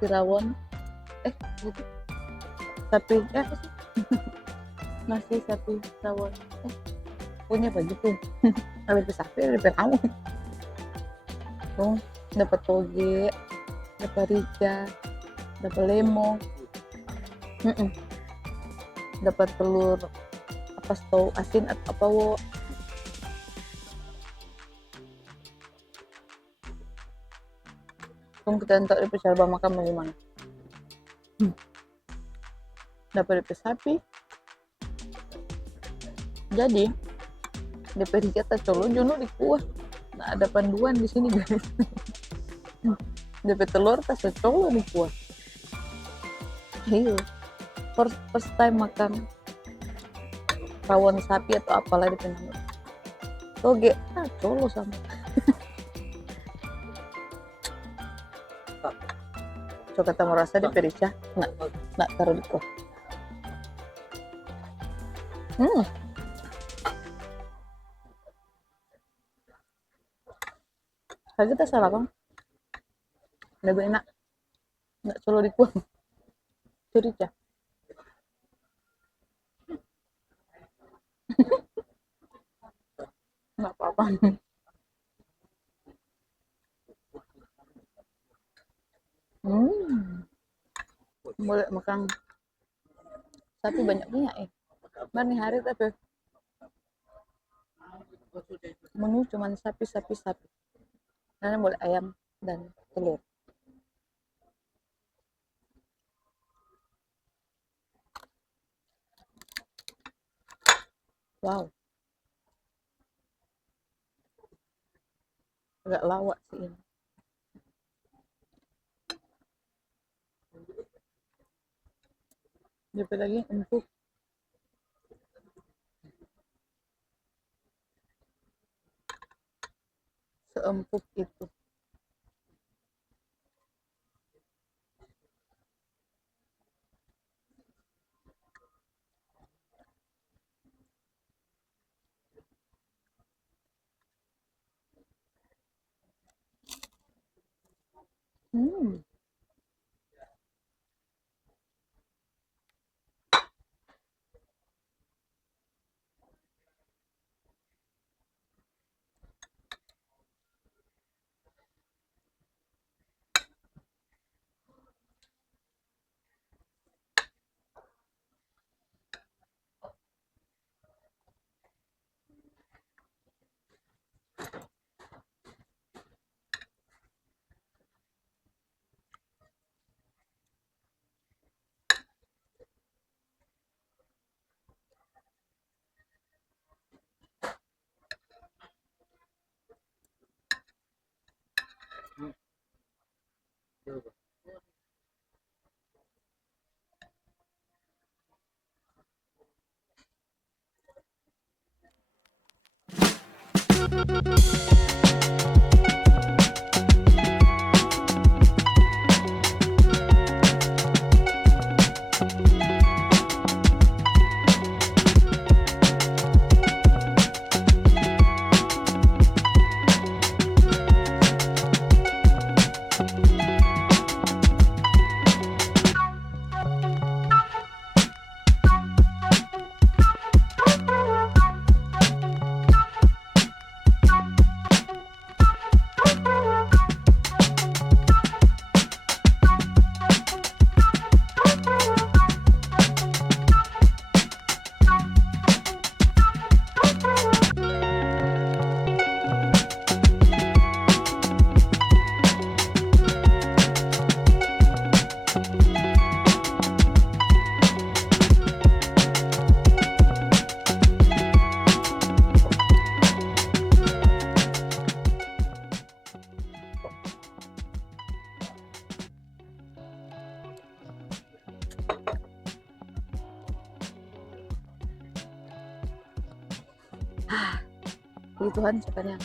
nasi rawon gitu. Sapi apa sih? Nasi sapi rawon punya begitu. Lebih sapi lebih tahu tuh, dapat toge, dapat rica, dapat lemon, dapat telur apa stau asin atau apa wo. Kung kita entar DP serba makan bagaimana? Dapat DP sapi, jadi DP rica tak colo jono di kuah. Nah, ada panduan di sini guys. DP telur tak secolo di kuah. Iya, first time makan rawon sapi atau apalah di penamanya. Toge, colo sama. Coba kita merasa di perica, nggak taruh di kuah. Lagi kita salah bang, lebih enak, nggak colo di kuah. Perica. Nggak apa-apa. Boleh makan sapi banyak punya Bani hari tapi menu cuman sapi. Karena boleh ayam dan telur. Wow, agak lawak sih ini. Jadi lagi empuk. Seempuk itu. Puji Tuhan sekalian.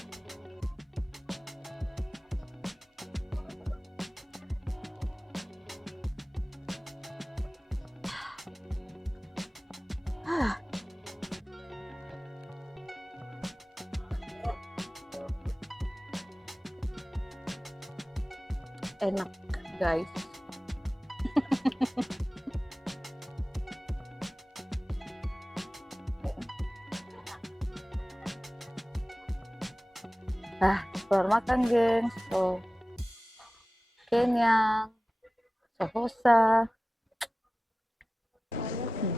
Enak guys, Keluar makan geng. So kenyang, sohosa.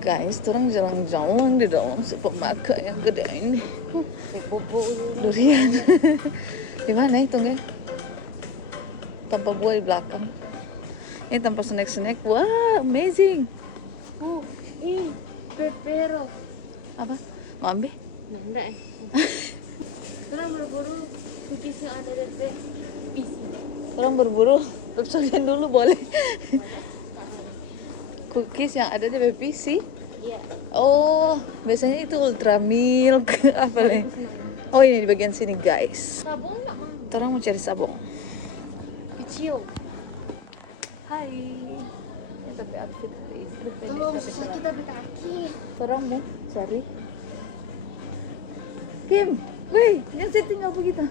Guys, orang jalan-jalan di dalam supermarket yang gede ini. Durian. Di mana itu, geng? Tanpa buah di belakang. Ini tanpa snack-snack. Wah, amazing. Ini pepero. Apa? Mau ambil? Enggak. Orang berburu cookies yang ada di PC. Orang berburu. Pepsodent dulu boleh. Cookies yang ada di PVC. Iya. Oh, biasanya itu ultra milk apa nih? Oh, ini di bagian sini, guys. Sabun enggak mau. Orang mau cari sabun. Kecil. Hai. Ini tapi outfit hari ini. Tolong susah kita berkaki. Orang mau cari. Kim, wih, yang saya tinggal begitu.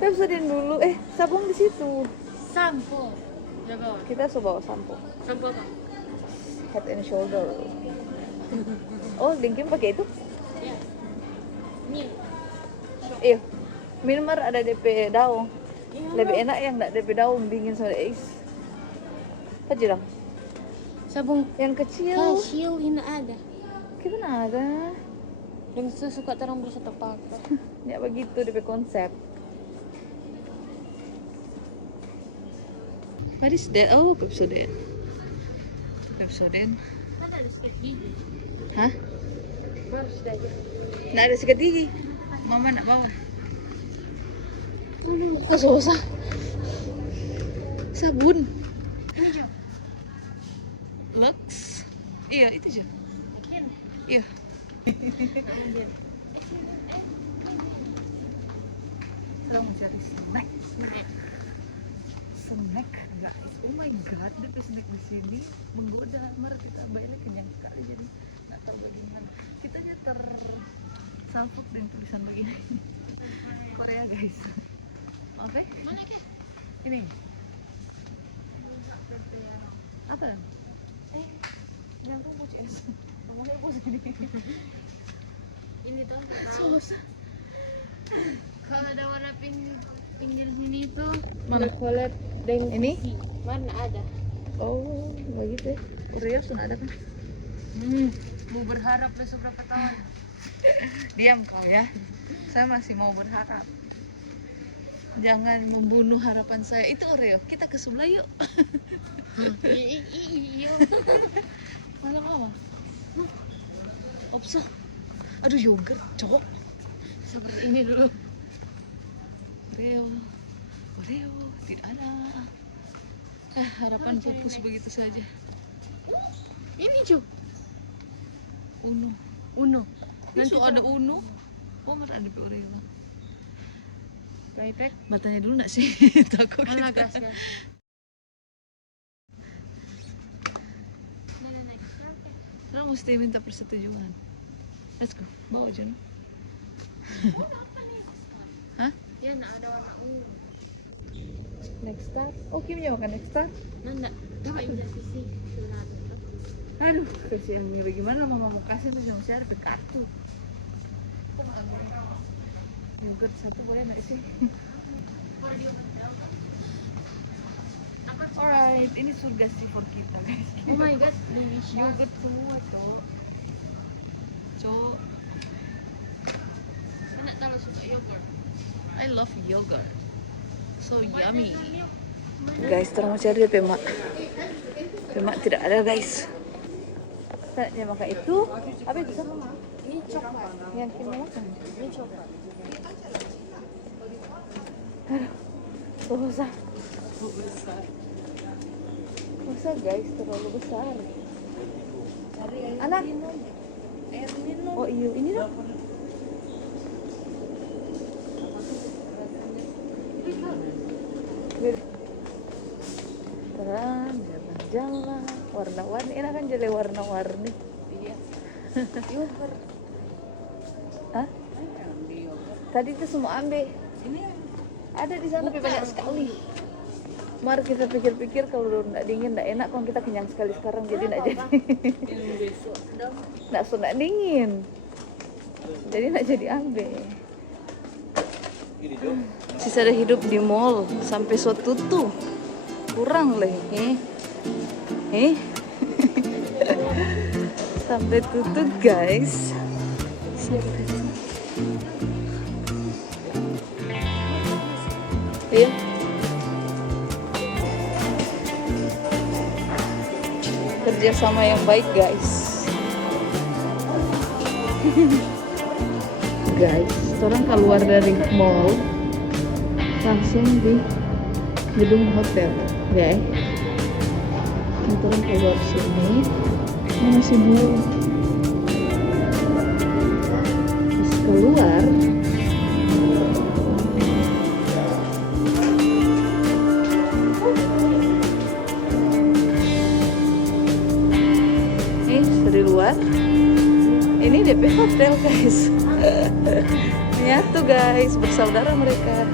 Pepsodent dulu. Sabun di situ. Sampo. Ya bawa. Kita coba bawa sampo. Sampo apa? Head and shoulder. Oh, Kim pakai itu? Ya. Ini. Iya. Milmer ada DP daun. Iya. Lebih enak yang enggak DP daun, dingin sama es. Apa jirang? Sabun Yang kecil. kecil ini ada. Gimana ada? Dan suka terang berusaha terpakai. Ya begitu DP konsep. What is that? Oh, Pepsodent. Pepsodent. Ada sikat gigi. Hah? Baru sudah aja. Nggak ada sikat gigi. Mama nak bawa. Susah. Sabun. Lux. Iya, itu aja. Iya. Kita mau cari snack. Snack, guys. Oh my god, ada snack di sini menggoda. Mari kita bayarnya kenyang sekali, jadi nggak tahu bagaimana. Kita aja tersalpuk dengan tulisan begini. Korea, guys. Maaf ya? Mana ke? Ini. Apa? Yang rumput es. Rumahnya bos ini. Ini tuh susah. Kalau ada warna pinggir sini tuh Mana? collab dengan Ini? PC. Mana ada? Oh, begitu ya. Korea sudah ada kan? Mau berharap besok berapa tahun? Diam kau ya. Saya masih mau berharap. Jangan membunuh harapan saya. Itu Oreo. Kita ke sebelah yuk. Iya. Malam apa? Opso. Aduh, yogurt, cok. Seperti ini dulu. Oreo. Oreo, tidak ada. Harapan pupus begitu saja. Ini cu. Uno. Uno. Nanti ada Uno. Oh, mana ada Oreo? Playback. Matanya dulu nak sih? Takut Mana kita. gas kan? Kita mesti minta persetujuan. Let's go. Bawa aja. Hah? Ya nak ada warna ungu. Next star. Oh, Kimnya makan next star. Nanda. Coba ini sisi. Aduh, kesiannya bagaimana mama mau kasih tuh yang saya ada kartu. Yogurt satu boleh nggak sih? Alright, ini surga sih for kita, guys. Oh my god, delicious. Yogurt semua, cok. Cok, Mana tahu suka yogurt? I love yogurt. So yummy. Guys, terus mau cari pemak. Pemak tidak ada, guys. Saya makan itu. Apa itu sama? Ini coklat. Yang kita makan. Ini coklat. Susah. Susah, guys, terlalu besar. Anak. Air minum. Oh iya, ini dong. Terang, jalan-jalan, warna-warni. Enak kan jadi warna-warni. Iya. Yogurt. Hah? Tadi itu semua ambil. Ini Ada di sana tapi banyak sekali. Mari kita pikir-pikir kalau udah dingin, nggak enak kalau kita kenyang sekali sekarang jadi nggak jadi. yang besok dong. Nggak dingin. Jadi nggak jadi ambil. Sisa ada hidup di mall sampai so tutup. Kurang leh. Sampai tutup guys. Iya. Kerja sama yang baik guys. Guys, orang keluar dari mall langsung di gedung hotel, guys. Orang keluar sini masih belum. Pas keluar dari luar ini DP hotel guys. Menyatu guys, bersaudara mereka.